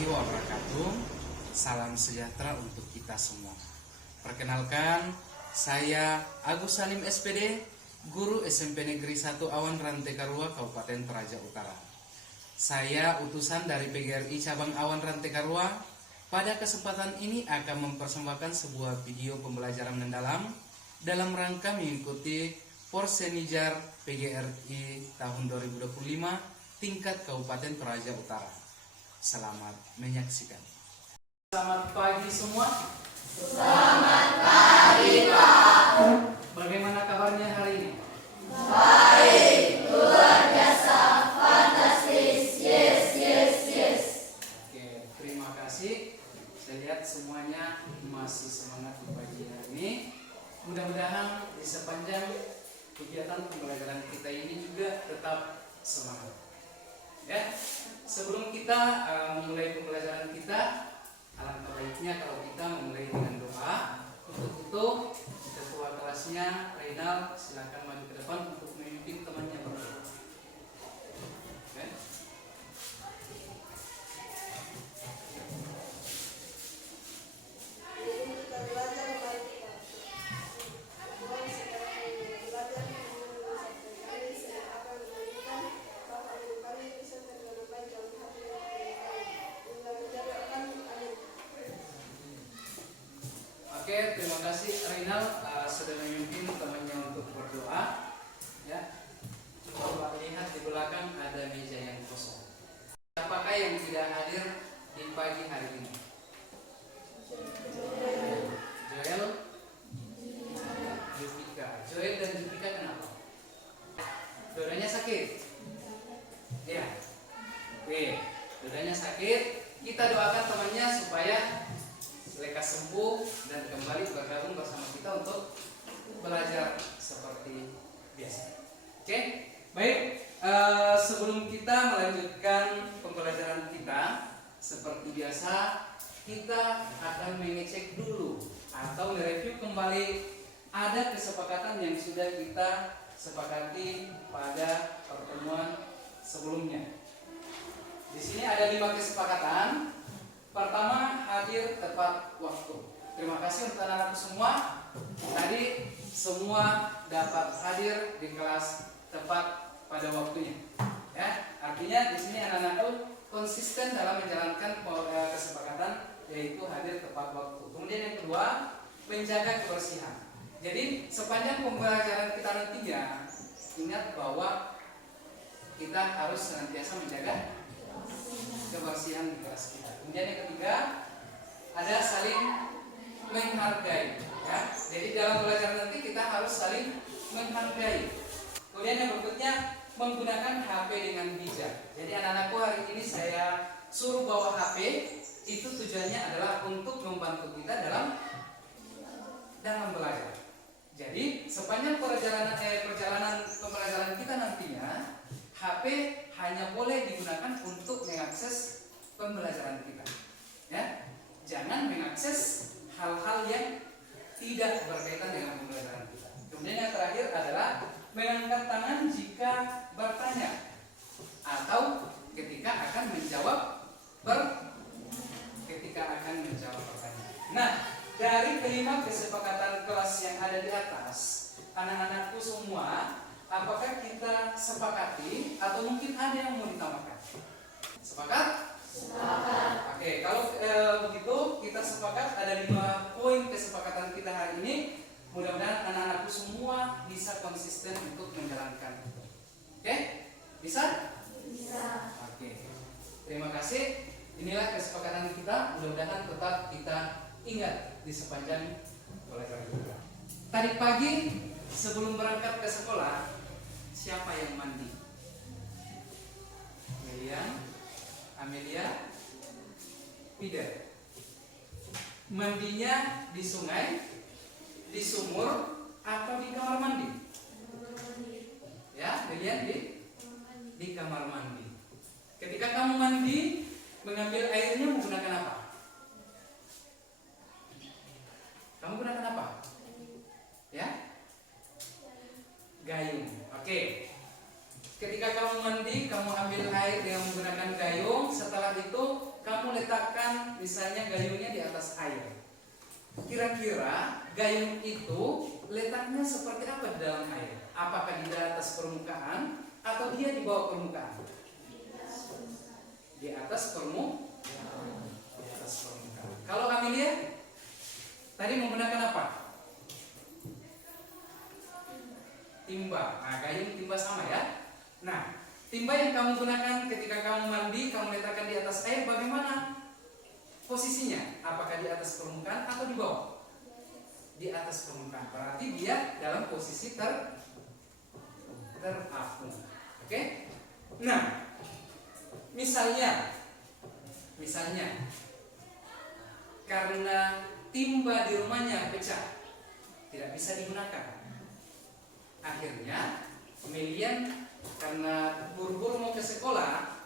warahmatullahi wabarakatuh. Salam sejahtera untuk kita semua. Perkenalkan, saya Agus Salim SPD, guru SMP Negeri 1 Awan Rantai Karua, Kabupaten Toraja Utara. Saya utusan dari PGRI Cabang Awan Rantai Karua. Pada kesempatan ini akan mempersembahkan sebuah video pembelajaran mendalam dalam rangka mengikuti Porsenijar PGRI tahun 2025 tingkat Kabupaten Toraja Utara. Selamat menyaksikan. Selamat pagi semua. Selamat pagi, Pak. Bagaimana kabarnya hari ini? Baik, luar biasa, fantastis, yes. Oke, terima kasih. Saya lihat semuanya masih semangat di pagi hari ini. Mudah-mudahan di sepanjang kegiatan pembelajaran kita ini juga tetap semangat. Ya, sebelum kita memulai pembelajaran kita, alangkah baiknya kalau kita memulai dengan doa. Untuk itu, ketua kelasnya Reynal silakan maju ke depan untuk memimpin temannya berdoa. Oke. Oke, terima kasih Reynal sudah memimpin temannya untuk berdoa. Ya, coba lihat di belakang ada meja yang kosong. Siapakah yang tidak hadir di pagi hari ini? Joel, Jupika. Joel dan Jupika kenapa? Dodanya sakit? Ya. Oke, dodanya sakit. Kita doakan temannya supaya lekas sembuh dan kembali bergabung bersama kita untuk belajar seperti biasa. Oke, baik. Sebelum kita melanjutkan pembelajaran kita, seperti biasa kita akan mengecek dulu atau mereview kembali ada kesepakatan yang sudah kita sepakati pada pertemuan sebelumnya. Di sini ada 5 kesepakatan. Pertama, hadir tepat waktu. Terima kasih untuk anak-anakku semua. Tadi semua dapat hadir di kelas tepat pada waktunya. Ya, artinya di sini anak-anakku konsisten dalam menjalankan kesepakatan, yaitu hadir tepat waktu. Kemudian yang kedua, menjaga kebersihan. Jadi sepanjang pembelajaran kita nantinya, ingat bahwa kita harus senantiasa menjaga kebersihan di kelas kita. Kemudian yang ketiga, ada saling menghargai. Ya, jadi dalam belajar nanti kita harus saling menghargai. Kemudian yang berikutnya, menggunakan HP dengan bijak. Jadi anak-anakku hari ini saya suruh bawa HP. Itu tujuannya adalah untuk membantu kita dalam belajar. Jadi sepanjang perjalanan pembelajaran kita nantinya, HP hanya boleh digunakan untuk mengakses pembelajaran kita. Ya, jangan mengakses hal-hal yang tidak berkaitan dengan pembelajaran kita. Kemudian yang terakhir adalah mengangkat tangan jika bertanya atau ketika akan menjawab pertanyaan. Nah, dari kelima kesepakatan kelas yang ada di atas, anak-anakku semua, apakah kita sepakati atau mungkin ada yang mau ditambahkan? Sepakat? Sepakat. Oke, kalau begitu kita sepakat ada 5 poin kesepakatan kita hari ini. Mudah-mudahan anak-anakku semua bisa konsisten untuk menjalankan. Oke? Bisa? Bisa. Oke. Terima kasih. Inilah kesepakatan kita. Mudah-mudahan tetap kita ingat di sepanjang pelajaran kita. Tadi pagi sebelum berangkat ke sekolah, siapa yang mandi? Amelia, Peter. Mandinya di sungai, di sumur, atau di kamar mandi? Ya, Melian di kamar mandi. Ketika kamu mandi, mengambil airnya menggunakan apa? Kamu gunakan apa? Ya? Gayung. Oke. Ketika kamu mandi, kamu ambil air dengan menggunakan gayung. Setelah itu kamu letakkan letakkan misalnya gayungnya di atas air. Kira-kira gayung itu letaknya seperti apa di dalam air? Apakah di atas permukaan atau dia di bawah permukaan? Di atas permukaan. Di atas permukaan. Kalau Amelia tadi menggunakan apa? Timba. Nah, gayung timba sama ya. Nah, timba yang kamu gunakan ketika kamu mandi, kamu letakkan di atas air, bagaimana posisinya? Apakah di atas permukaan atau di bawah? Di atas permukaan. Berarti dia dalam posisi terapung. Oke? Nah, misalnya karena timba di rumahnya pecah, tidak bisa digunakan. Akhirnya Melian karena buru-buru mau ke sekolah,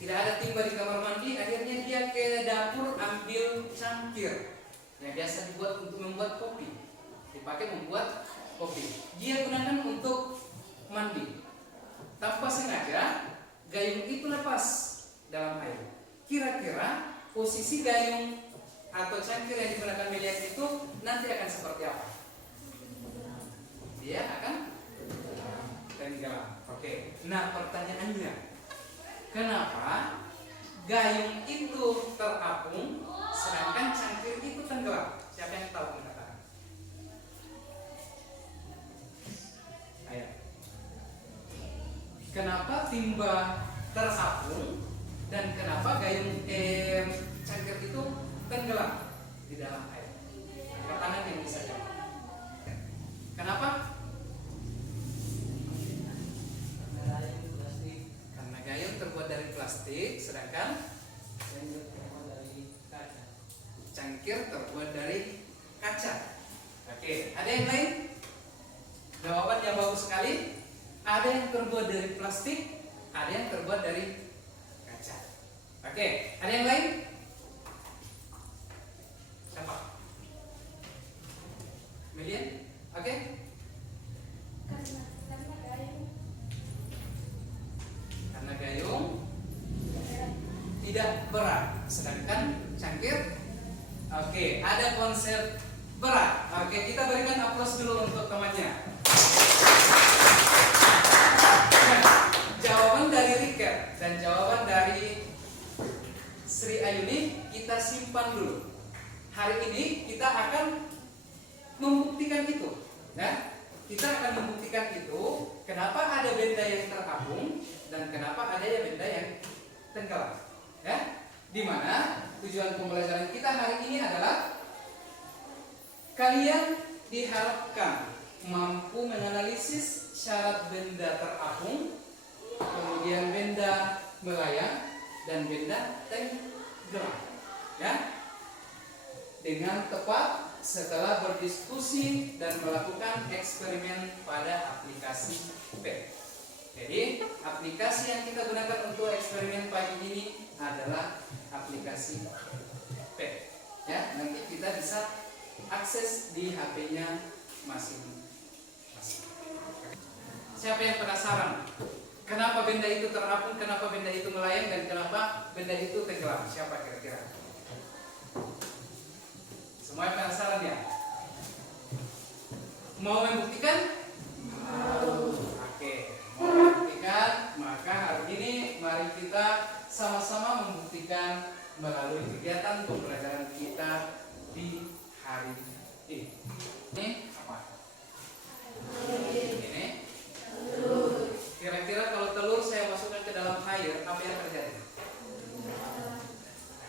tidak ada timba di kamar mandi, akhirnya dia ke dapur ambil cangkir yang biasa dibuat untuk membuat kopi, dipakai membuat kopi. Dia gunakan untuk mandi. Tanpa sengaja gayung itu lepas dalam air. Kira-kira posisi gayung atau cangkir yang digunakan Melian itu nanti akan seperti apa? Dia akan tenggelam. Oke. Nah, pertanyaannya, kenapa gayung itu terapung sedangkan cangkir itu tenggelam? Siapa yang tahu mengatakan? Ayo. Kenapa timba terapung dan kenapa gayung cangkir itu tenggelam di dalam air? Angkat tangan yang bisa jawab. Kenapa? Karena gayung terbuat dari plastik, sedangkan cangkir terbuat dari kaca. Oke, ada yang lain? Jawaban yang bagus sekali. Ada yang terbuat dari plastik, ada yang terbuat dari kaca. Oke, ada yang lain? Siapa? Melian? Oke? Karena gayung tidak berat, sedangkan cangkir ada konsep berat. Oke, kita berikan aplaus dulu untuk temannya. Nah, jawaban dari Rika dan jawaban dari Sri Ayuni kita simpan dulu. Hari ini kita akan membuktikan itu. Ya, kita akan membuktikan itu. Kenapa ada benda yang terapung dan kenapa ada benda yang tenggelam. Ya, dimana tujuan pembelajaran kita hari ini adalah kalian diharapkan mampu menganalisis syarat benda terapung, kemudian benda melayang dan benda tenggelam. Ya, dengan tepat setelah berdiskusi dan melakukan eksperimen pada aplikasi PET. Jadi aplikasi yang kita gunakan untuk eksperimen pagi ini adalah aplikasi PET. Ya, nanti kita bisa akses di HP-nya masing-masing. Siapa yang penasaran? Kenapa benda itu terapung, kenapa benda itu melayang, dan kenapa benda itu tenggelam? Siapa kira-kira? Semua yang penasaran ya? Mau membuktikan? Oke, mau membuktikan, maka hari ini mari kita sama-sama membuktikan melalui kegiatan pembelajaran kita di hari ini. Ini apa? Ini telur. Kira-kira kalau telur saya masukkan ke dalam air, apa yang terjadi?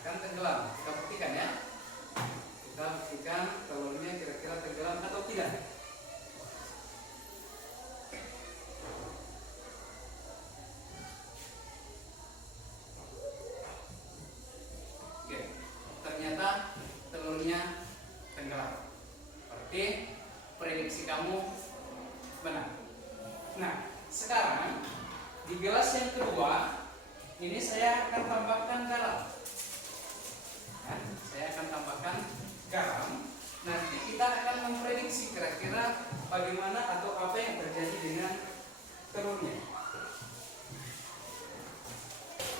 Akan tenggelam. Kita buktikan ya. Kita buktikan telurnya kira-kira tenggelam atau tidak. Oke, ternyata telurnya tenggelam. Berarti prediksi kamu benar. Nah, sekarang di gelas yang kedua ini saya akan tambahkan garam. Nah, saya akan tambahkan garam. Nanti kita akan memprediksi kira-kira bagaimana atau apa yang terjadi dengan telurnya.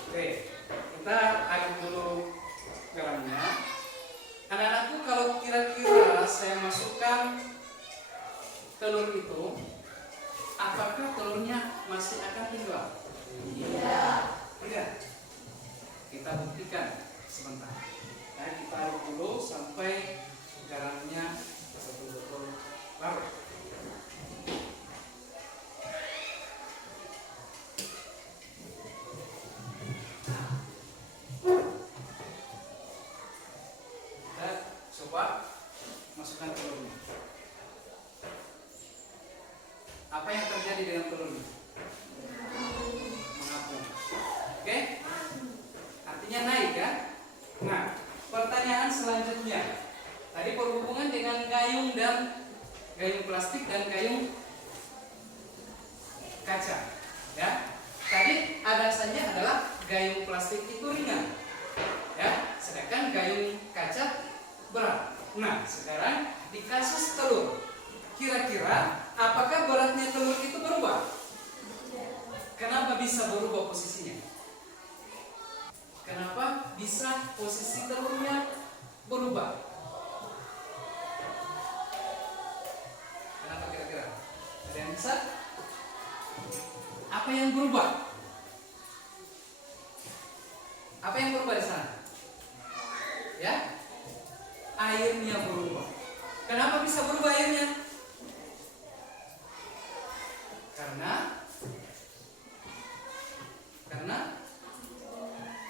Oke, kita aduk dulu kita buktikan sebentar. Nah, kita aduk dulu sampai garamnya betul-betul larut. Dan coba masukkan telurnya. Apa yang terjadi dengan telurnya? Mengapung. Oke? Artinya naik kan? Nah, pertanyaan selanjutnya. Tadi berhubungan dengan gayung plastik dan gayung kaca. Ya. Tadi alasannya adalah gayung plastik itu ringan. Ya, sedangkan gayung kaca berat. Nah, sekarang di kasus telur. Kira-kira apakah beratnya telur itu berubah? Kenapa bisa berubah posisinya? Kenapa bisa posisi telurnya berubah? Kenapa kira-kira? Ada yang bisa? Apa yang berubah? Apa yang berubah di sana? Ya? Airnya berubah. Kenapa bisa berubah airnya? Karena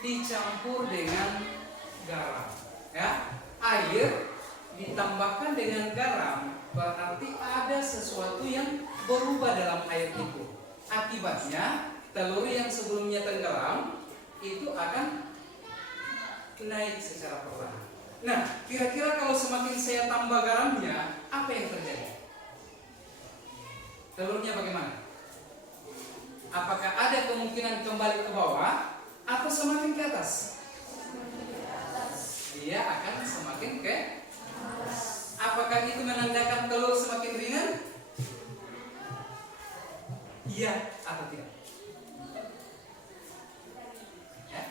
dicampur dengan garam. Ya, air ditambahkan dengan garam berarti ada sesuatu yang berubah dalam air itu. Akibatnya telur yang sebelumnya tenggelam itu akan naik secara perlahan. Nah, kira-kira kalau semakin saya tambah garamnya, apa yang terjadi? Telurnya bagaimana? Apakah ada kemungkinan kembali ke bawah atau semakin ke atas? Dia akan semakin ke atas. Apakah itu menandakan telur semakin ringan? Iya atau tidak? Ya?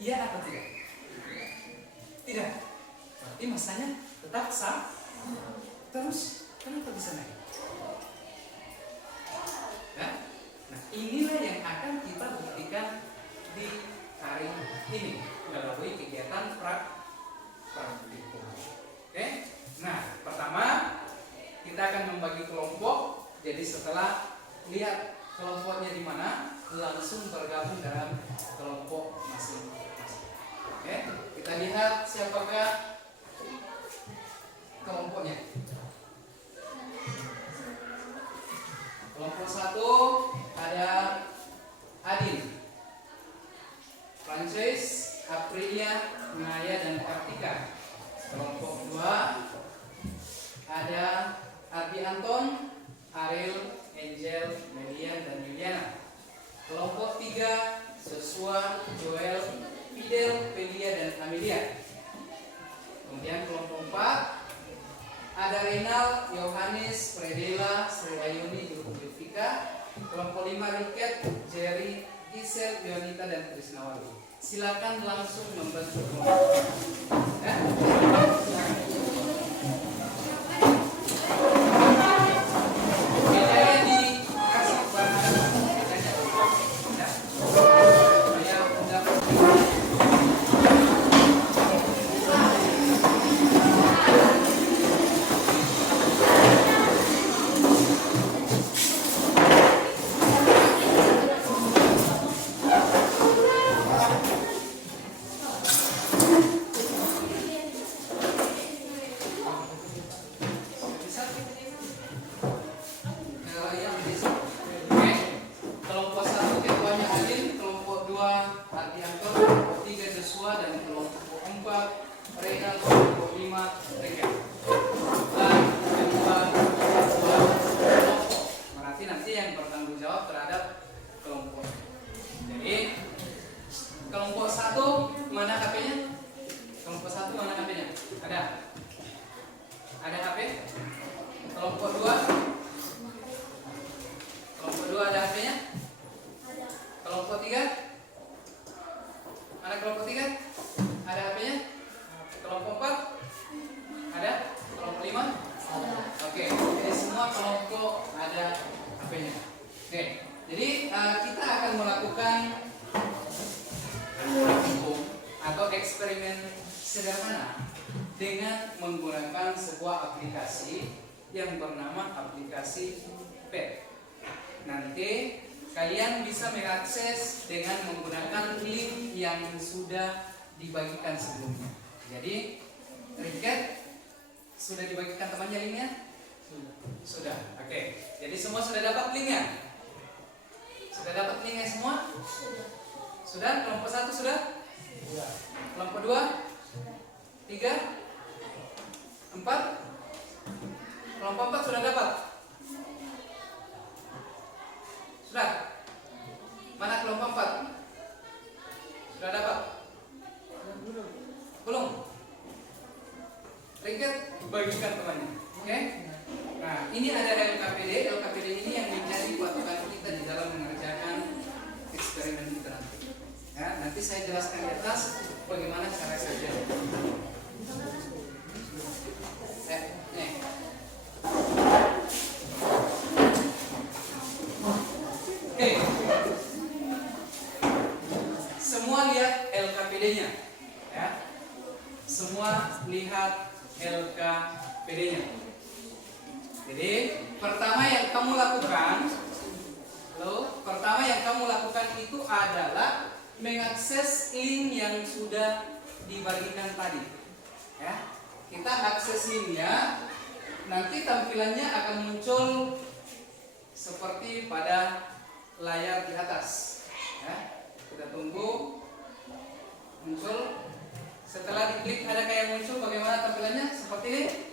Iya atau tidak? Tidak. Berarti masanya tetap sama. Terus kenapa bisa naik? Ya? Nah, inilah yang akan kita buktikan di hari ini melalui kegiatan praktikum. Oke? Nah, pertama kita akan membagi kelompok. Jadi setelah lihat kelompoknya di mana, langsung bergabung dalam kelompok masing-masing. Oke? Kita lihat siapakah kelompoknya. Kelompok 1 ada Adin, Francis, Aprilia, Naya, dan Kartika. Kelompok 2 ada Ardi Anton, Ariel, Angel, Melia, dan Juliana. Kelompok 3 Joshua, Joel, Fidel, Pelia, dan Amelia. Kemudian kelompok 4 ada Renal, Yohanes, Fredela, Sriwayuni, Julfika. Kelompok 5 Riket, Jerry, Gisel, Yonita, dan Krisnawati. Silakan langsung membentuk kelompok. Ya? Bedanya dikasih bahan bedanya. Ya? Supaya mudah. Kelompok 1 ketuanya Adin, kelompok 2 Ardianto, kelompok 3 Joshua, dan kelompok 4 Renal, kelompok 5 Rika. Dan kedua kelompok. Berarti yang bertanggung jawab terhadap kelompok. Jadi kelompok 1 mana HP-nya? Kelompok 1 mana HP-nya? Ada? Ada HP? Kelompok 2? Kelompok 2 ada HP-nya? Ada. Kelompok 3? Mana kelompok 3? Ada HP-nya? Kelompok 4? Ada? Kelompok 5? Ada. Oke, jadi semua kelompok ada HP-nya. Oke, jadi kita akan melakukan eksperimen sederhana dengan menggunakan sebuah aplikasi yang bernama aplikasi PET. Nanti kalian bisa mengakses dengan menggunakan link yang sudah dibagikan sebelumnya. Jadi, Riket sudah dibagikan temannya linknya? Sudah. Oke. Jadi semua sudah dapat linknya? Sudah dapat linknya semua? Sudah. Kelompok 1 sudah? Kelompok 2? 3? 4? Kelompok 4 sudah dapat? Sudah? Mana kelompok 4? Sudah dapat? Belum? Ringkat bagikan temannya. Oke? Nah, ini ada LKPD. LKPD ini yang menjadi patokan kita di dalam mengerjakan eksperimen kita nanti. Ya, nanti saya jelaskan di atas bagaimana cara kerja. Nih. Oke. Semua lihat LKPD-nya, ya. Semua lihat LKPD-nya. Jadi, pertama yang kamu lakukan itu adalah mengakses link yang sudah dibagikan tadi. Ya. Kita akses linknya, nanti tampilannya akan muncul seperti pada layar di atas. Ya. Kita tunggu muncul. Setelah diklik ada kayak muncul, bagaimana tampilannya? Seperti ini.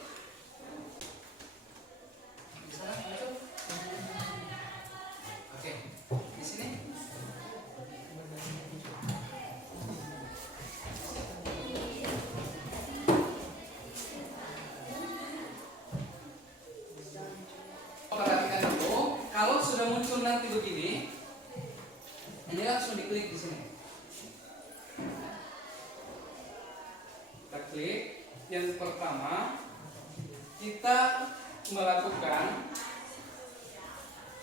Bisa muncul? Oke, di sini. Perhatikan dulu, kalau sudah muncul nanti begini, ini langsung diklik di sini. Kita klik. Yang pertama, kita melakukan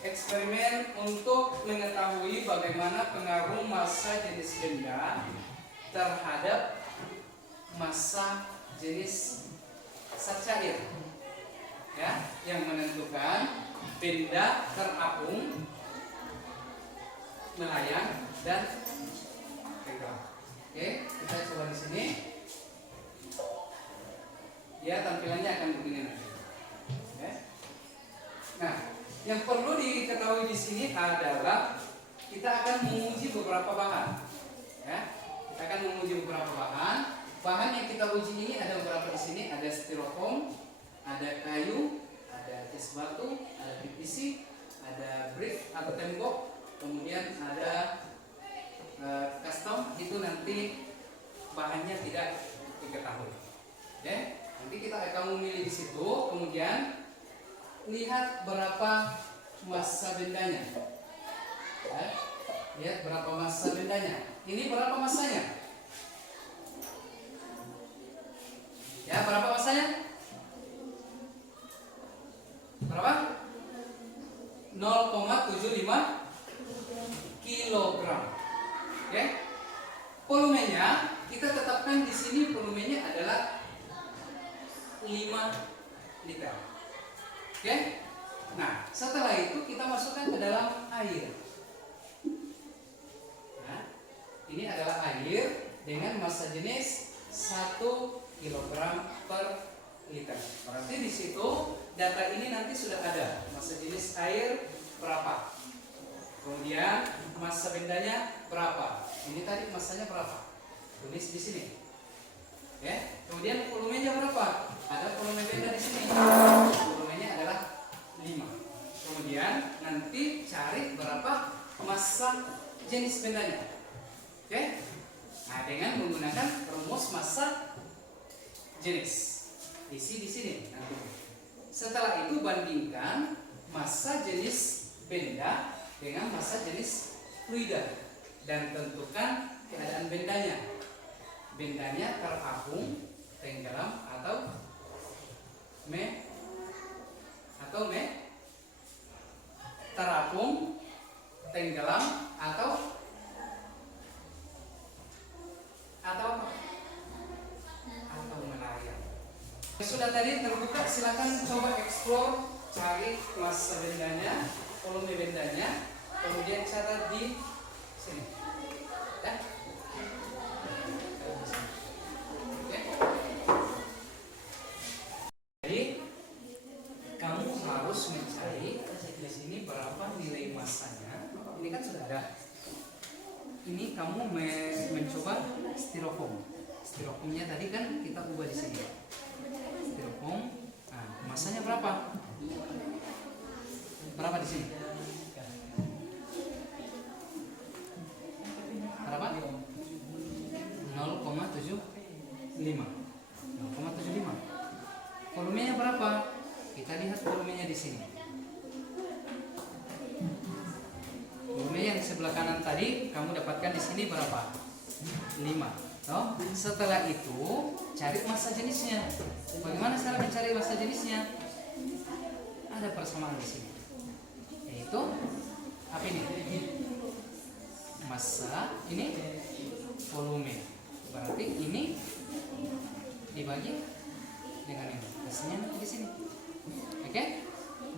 eksperimen untuk mengetahui bagaimana pengaruh massa jenis benda terhadap massa jenis zat cair. Ya, yang menentukan benda terapung, melayang, dan tenggelam. Oke, kita coba di sini. Ya, tampilannya akan begini nanti. Ya. Nah, yang perlu diketahui di sini adalah kita akan menguji beberapa bahan. Ya, kita akan menguji beberapa bahan. Bahan yang kita uji ini ada beberapa di sini. Ada styrofoam, ada kayu, ada es batu, ada PVC, ada brick atau tembok, kemudian ada custom. Itu nanti bahannya tidak diketahui. Ya. Nanti kita akan memilih di situ, kemudian lihat berapa massa bendanya. Ya, lihat berapa massa bendanya. Ini berapa massanya? Ya, berapa massanya? Berapa? 0,75 kilogram. Oke. Volumenya kita tetapkan di sini, volumenya adalah 5 liter. Oke? Nah, setelah itu kita masukkan ke dalam air. Nah, ini adalah air dengan massa jenis 1 kg per liter. Berarti di situ data ini nanti sudah ada. Massa jenis air berapa? Kemudian massa bendanya berapa? Ini tadi massanya berapa? Tulis di sini. Ya. Kemudian volumenya berapa? Ada volume benda di sini. Volumenya adalah 5. Kemudian nanti cari berapa massa jenis bendanya. Oke? Nah, dengan menggunakan rumus massa jenis. Isi di sini nanti. Setelah itu bandingkan massa jenis benda dengan massa jenis fluida dan tentukan keadaan bendanya. Bendanya terapung, tenggelam atau terapung, tenggelam atau apa? sudah tadi terbuka, silakan coba explore, cari massa bendanya, volume bendanya, kemudian cara di sini. Ya. Oke. Jadi kamu harus mencari di sini berapa nilai massanya. Ini kan sudah ada. Ini kamu mencoba styrofoam. Styrofoamnya tadi kan kita ubah di sini. Styrofoam. Nah, massanya berapa? Berapa di sini? Berapa? 0,75. 0,75. Volumenya berapa? Kita lihat volumenya di sini. Volume yang sebelah kanan tadi kamu dapatkan di sini berapa? 5. Toh? Setelah itu cari massa jenisnya. Bagaimana cara mencari massa jenisnya? Ada persamaan di sini. Yaitu apa ini? Massa, ini volume. Berarti ini dibagi dengan ini. Hasilnya nanti di sini. Oke?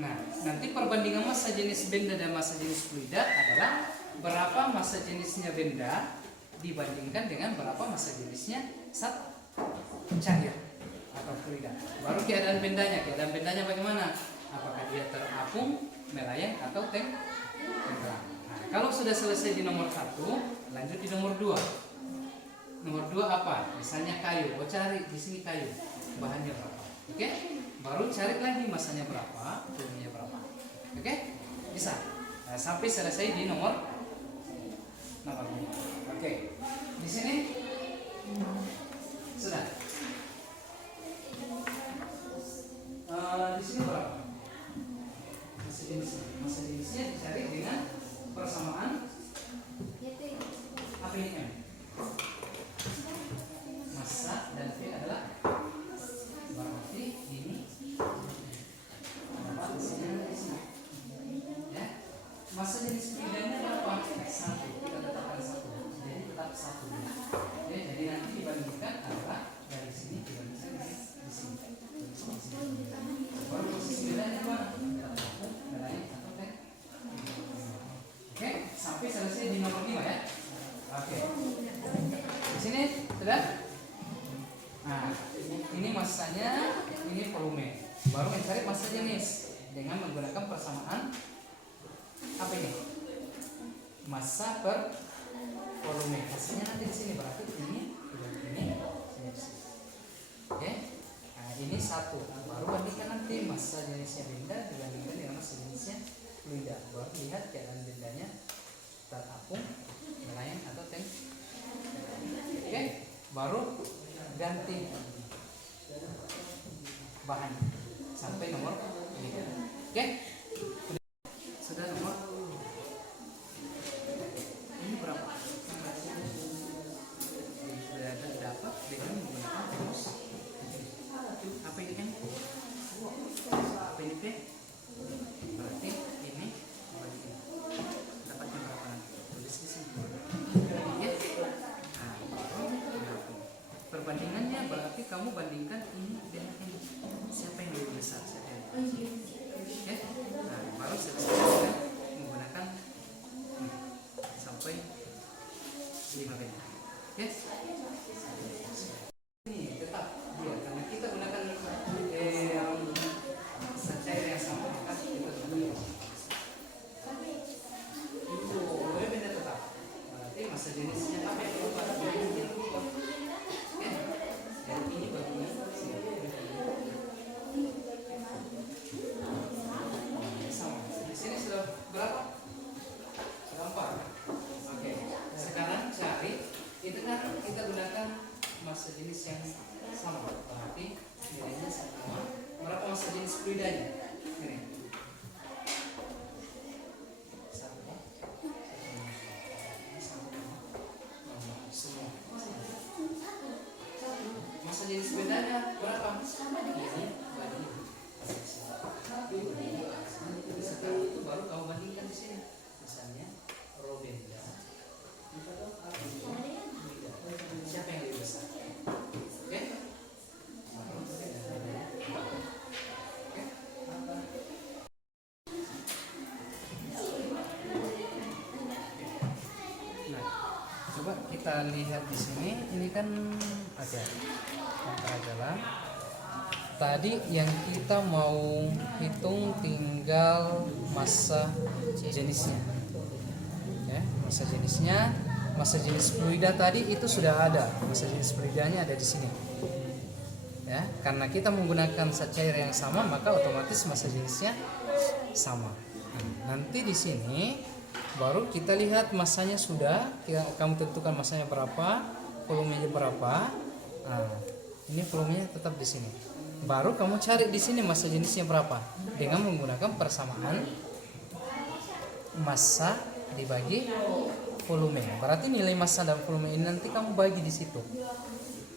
Nah, nanti perbandingan massa jenis benda dan massa jenis fluida adalah berapa massa jenisnya benda dibandingkan dengan berapa massa jenisnya zat cair atau fluida. Baru keadaan bendanya. Keadaan bendanya bagaimana? Apakah dia terapung, melayang, atau tenggelam. Nah, kalau sudah selesai di nomor 1, lanjut di nomor 2. Nomor 2 apa? Misalnya kayu. Oh, cari di sini kayu. Bahannya berapa? Oke? Baru cari lagi massanya berapa, volumenya berapa. Oke? Bisa. Nah, sampai selesai di nomor 5. Oke. Di sini sudah. Di sini berapa? Massa jenisnya dicari dengan persamaan apa ini M? Massa dan V adalah berarti ini berapa hasilnya di sini. Ya. Massa jenis fluidanya berapa? 1. Kita tetapkan 1. Jadi tetap 1. Ya, jadi nanti dibandingkan adalah dari sini dibandingkan di sini. Baru posisi bedanya mana? Oke, sampai selesai di nomor 5 ya. Oke. Di sini sudah. Nah, ini massanya, ini volume. Baru mencari massa jenis dengan menggunakan persamaan apa ini? Massa per volume. Hasilnya nanti di sini berarti ini sini. Oke. Nah, ini 1. Baru bandingkan nanti massa jenisnya benda dibandingkan dengan massa jenisnya fluida. Baru lihat keadaan bendanya terapung, melayang, atau tenggelam. Oke. Baru ganti bahan sampai nomor 5. Oke? Sudah nomor ini berapa? Sudah dapat dengan menggunakan rumus apa ini kan? Apa ini P? Berarti ini dapatnya berapa nanti? Tulis di sini. Ya. Nah, perbandingannya berarti kamu bandingkan ini dengan ini. Siapa yang lebih besar? Siapa yang lebih besar? Ya. Nah, baru selesai dengan menggunakan sampai 5 benda. Yes. Ini tetap dia karena kita gunakan cair yang sama maka kita gunakan itu benda tetap. Berarti massa jenisnya apa yang berubah? Ini berubah. Ya. Dan ini bagian sini. Sama. Di sini sudah berapa? Sudah 4. Oke. Sekarang cari itu kan kita gunakan massa jenis yang sama. Berarti nilainya sama. Berapa massa jenis fluidanya? Ini. 1. Semua. Massa jenis bedanya berapa? Ini bagi. Setelah itu baru kamu bandingkan di sini. Misalnya rho benda. Siapa yang lebih besar? Oke? kita lihat di sini, ini kan ada antara jalan. Tadi yang kita mau hitung tinggal massa jenisnya. Ya, massa jenisnya, massa jenis fluida tadi itu sudah ada. Massa jenis fluidanya ada di sini. Ya, karena kita menggunakan zat cair yang sama, maka otomatis massa jenisnya sama. Nah, nanti di sini baru kita lihat massanya sudah, kamu tentukan massanya berapa, volumenya berapa. Nah, ini volumenya tetap di sini. Baru kamu cari di sini massa jenisnya berapa dengan menggunakan persamaan massa dibagi volume. Berarti nilai massa dan volume ini nanti kamu bagi di situ.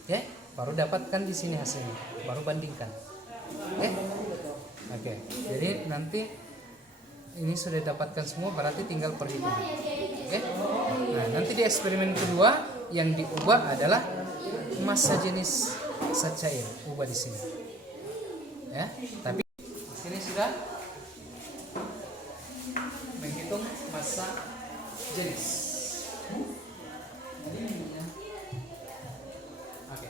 Oke, baru dapatkan di sini hasilnya. Baru bandingkan. Oke. Jadi nanti ini sudah dapatkan semua, berarti tinggal perhitungan. Oke. Nah, nanti di eksperimen kedua yang diubah adalah massa jenis zat cair, ubah di sini. Ya, tapi di sini sudah menghitung massa jenis. Oke.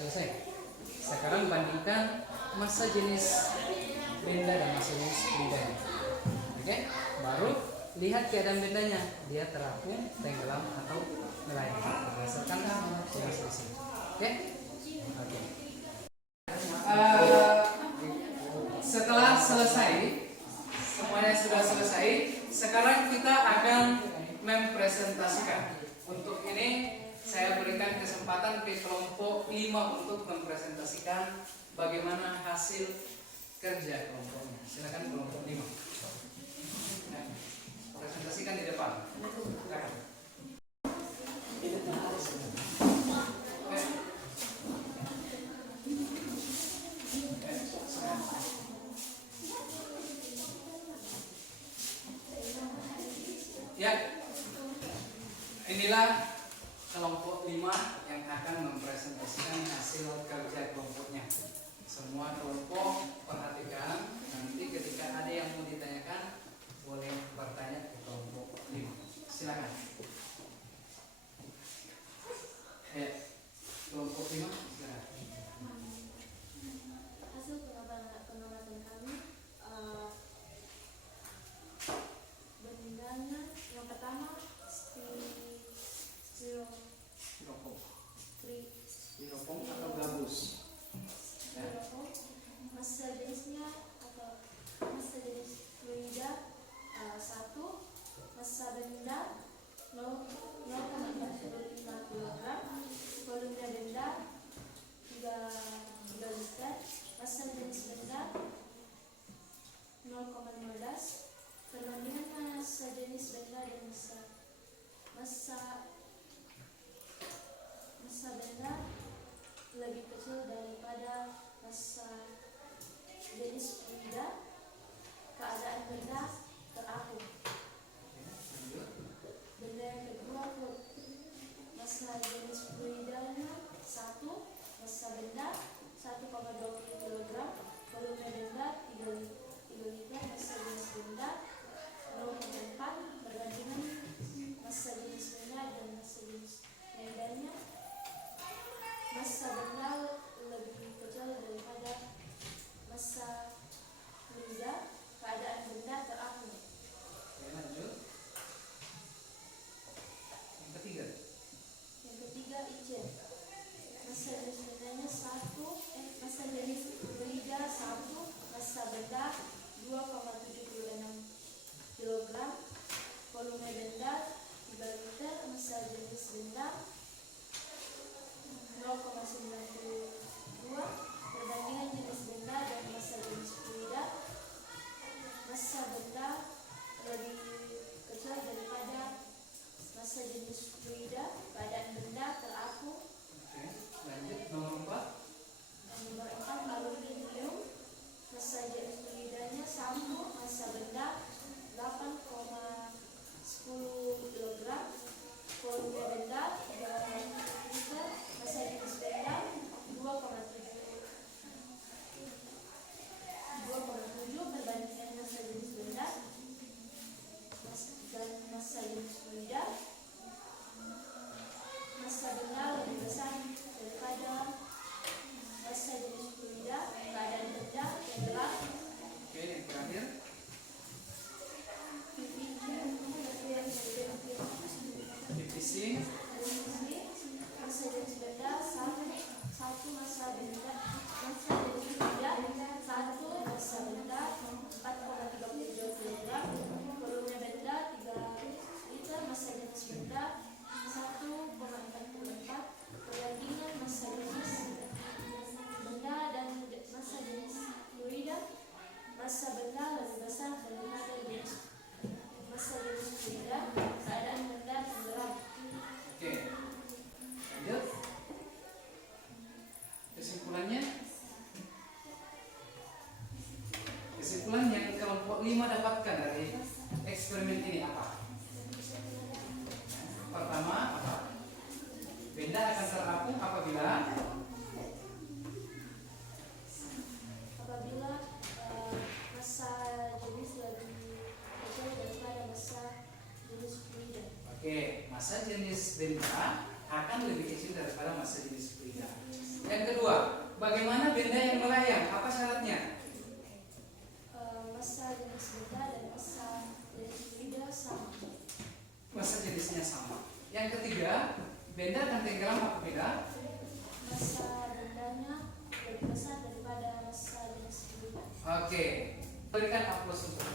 Selesai. Sekarang bandingkan massa jenis benda dan massa jenis bendanya. Oke, baru lihat keadaan bendanya, dia terapung, tenggelam atau melayang berdasarkan jenis di sini. Oke. Oke. Setelah selesai, semuanya sudah selesai. Sekarang kita akan mempresentasikan. Untuk ini saya berikan kesempatan ke kelompok 5 untuk mempresentasikan bagaimana hasil kerja kelompoknya. Silakan kelompok 5. Nah, presentasikan di depan. Silakan. Ya, inilah kelompok 5 yang akan mempresentasikan hasil kerja kelompoknya. Semua kelompok perhatikan, nanti ketika ada yang mau ditanyakan boleh bertanya ke kelompok 5. Silakan. Ya, kelompok 5 silakan. Hasil pengamatan kami, bendanya yang pertama Styrofoam atau gabus. styrofoam, massa jenisnya atau massa jenis fluida 1, massa benda 0,45 kg, volume benda 3 liter, massa jenis benda 0,15. Perbandingan massa jenis benda dan massa benda lebih kecil daripada massa jenis fluida, keadaan benda terapung. Benda yang kedua, massa jenis fluidanya 1, massa benda 1,20 kg, volume benda 3 liter, massa jenis benda 0,4. Perbandingan massa jenis benda dan massa jenis bendanya, massa benda lebih kecil daripada massa fluida, keadaan benda terapung. Oke, lanjut. Yang ketiga, ijen. Massa jenis bendanya 1, massa jenis fluida 1, massa benda 2,76 kg, volume benda 3 liter, massa jenis benda 0,92. Perbandingan jenis benda dan massa jenis fluida, massa benda lebih kecil daripada massa jenis fluida, keadaan benda terapung. Oke, lanjut nomor 4. Nomor 4, aluminium. Massa jenis fluidanya 1, massa benda 8,10 kg, volume benda 3 Ima dapatkan dari eksperimen ini apa? Pertama, apa? Benda akan terapung apabila massa jenis lebih kecil daripada massa jenis fluida. Oke, massa jenis benda akan lebih kecil daripada massa jenis fluida. Yang kedua, bagaimana benda yang melayang? Apa syaratnya? Massa jenis benda dan massa jenis fluida sama. Massa jenisnya sama. Yang ketiga, benda akan tenggelam apabila Massa bendanya lebih besar daripada massa jenis fluida. Oke, berikan aplaus untuk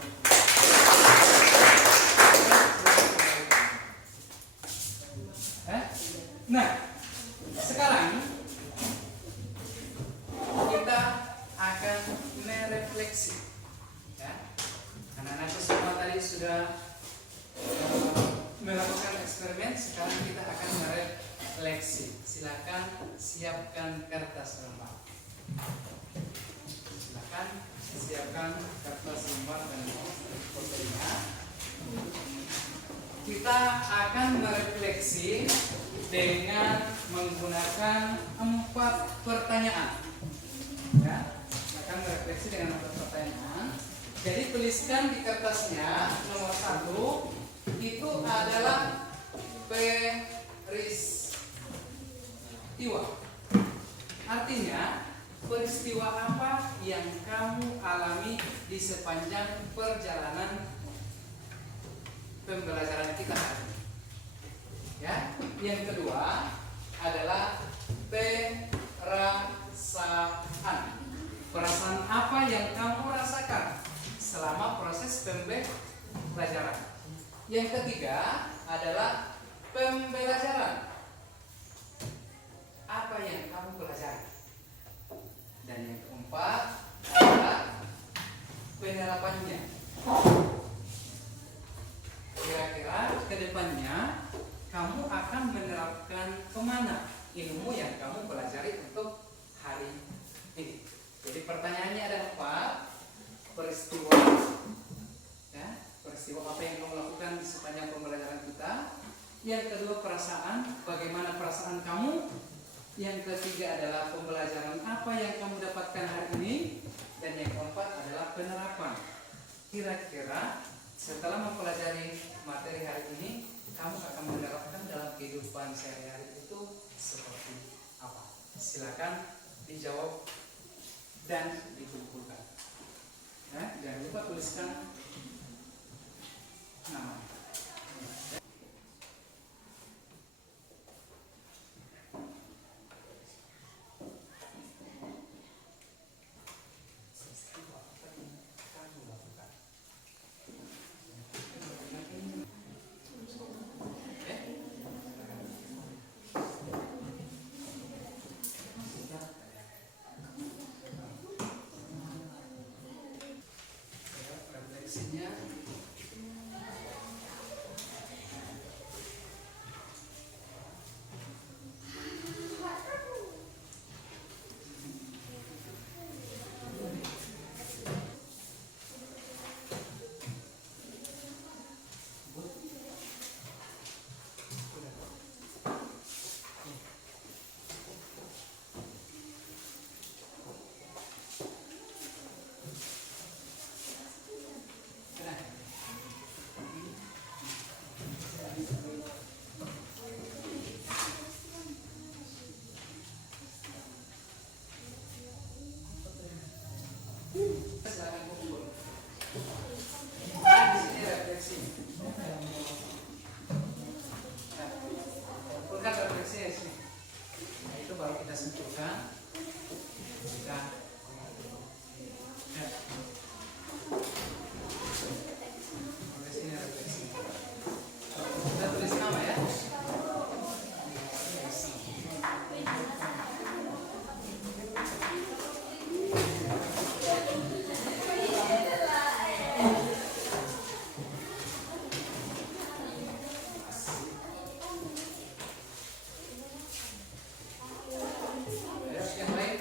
Nah, sekarang kita akan merefleksi. Ya, anak-anakku semua tadi sudah melakukan eksperimen. Sekarang kita akan merefleksi. Silakan siapkan kertas lembar. Silakan siapkan kertas lembar dan fotonya. Kita akan merefleksi dengan menggunakan 4 pertanyaan. Ya, akan merefleksi dengan 4 pertanyaan. Jadi tuliskan di kertasnya nomor 1 itu adalah peristiwa. Artinya peristiwa apa yang kamu alami di sepanjang perjalanan pembelajaran kita hari ini. Ya, yang kedua adalah perasaan. Perasaan apa yang kamu rasakan selama proses pembelajaran. Yang ketiga adalah pembelajaran. Apa yang kamu pelajari. Dan yang keempat adalah penerapannya. Kira-kira ke depannya kamu akan menerapkan kemana ilmu yang kamu pelajari untuk hari ini. Jadi pertanyaannya ada 4 peristiwa. Ya, peristiwa apa yang kamu lakukan di sepanjang pembelajaran kita. Yang kedua perasaan, bagaimana perasaan kamu. Yang ketiga adalah pembelajaran apa yang kamu dapatkan hari ini. Dan yang keempat adalah penerapan. Kira-kira setelah mempelajari materi hari ini, kamu akan menerapkan dalam kehidupan sehari-hari itu seperti apa? Silakan dijawab dan dikumpulkan. Ya, jangan lupa tuliskan nama. Refleksinya silakan kumpul. Di sini refleksi. Kumpulkan refleksi di sini. Nah, itu baru kita simpulkan. Kita di sini refleksi. Kita tulis nama ya. Yang lain.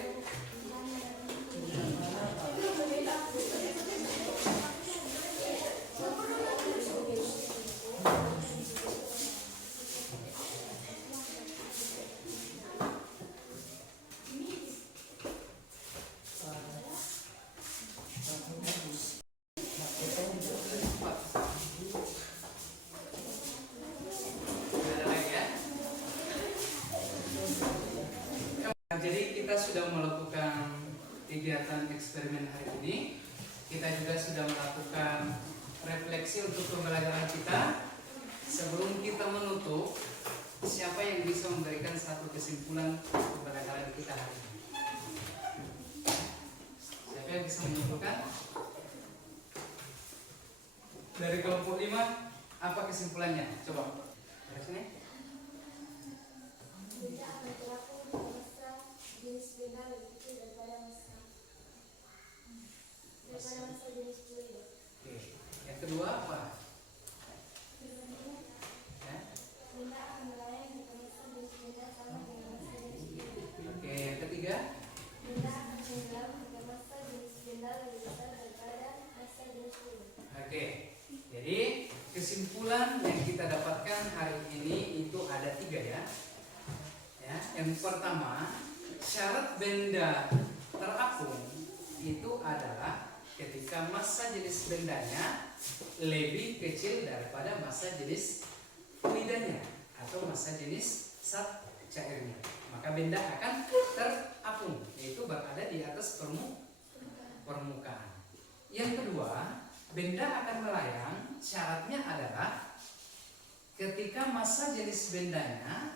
eksperimen hari ini. Kita juga sudah melakukan refleksi untuk pembelajaran kita. Sebelum kita menutup, siapa yang bisa memberikan satu kesimpulan pembelajaran kita hari ini? Siapa yang bisa menyimpulkan? Dari kelompok 5, apa kesimpulannya? Coba. Dari sini. Benda akan berlaku pada masa jenis benda lebih kecil daripada masa jenis fluida. Oke. Yang kedua apa? Ya? Benda akan melayang jika masa jenis benda sama dengan masa jenis fluida. Oke. Yang ketiga. Benda akan tenggelam jika masa jenis benda lebih besar daripada masa jenis fluida. Oke. Jadi kesimpulan yang kita dapatkan hari ini itu ada 3 ya. Ya, yang pertama, syarat benda terapung itu adalah ketika massa jenis bendanya lebih kecil daripada massa jenis fluidanya atau massa jenis zat cairnya, maka benda akan terapung, yaitu berada di atas permukaan. Yang kedua, benda akan melayang, syaratnya adalah ketika massa jenis bendanya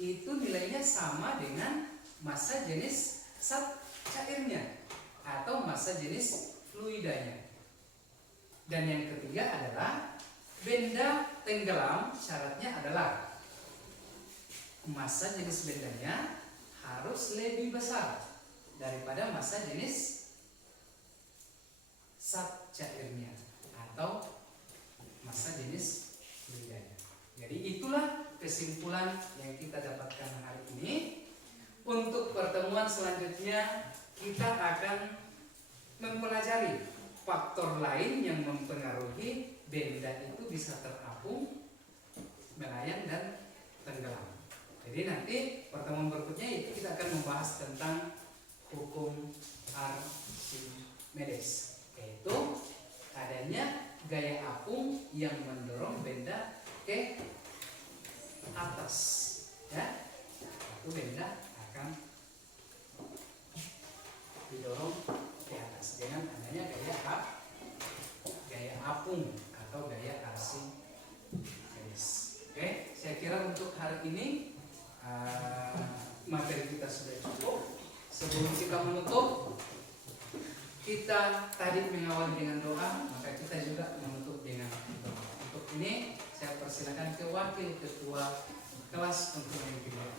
itu nilainya sama dengan massa jenis zat cairnya atau massa jenis fluidanya. Dan yang ketiga adalah benda tenggelam, syaratnya adalah massa jenis bendanya harus lebih besar daripada massa jenis zat cairnya atau massa jenis fluidanya. Jadi itulah kesimpulan yang kita dapatkan hari ini. Untuk pertemuan selanjutnya kita akan mempelajari faktor lain yang mempengaruhi benda itu bisa terapung, melayang dan tenggelam. Jadi nanti pertemuan berikutnya itu kita akan membahas tentang hukum Archimedes, yaitu adanya gaya apung yang mendorong benda ke atas, ya, itu benda akan didorong ke atas dengan adanya gaya apung atau gaya Archimedes. Oke, saya kira untuk hari ini materi kita sudah cukup. Sebelum kita menutup, kita tadi mengawali dengan doa, maka kita juga menutup dengan doa. Untuk ini saya persilakan ke wakil ketua kelas untuk memimpin doa.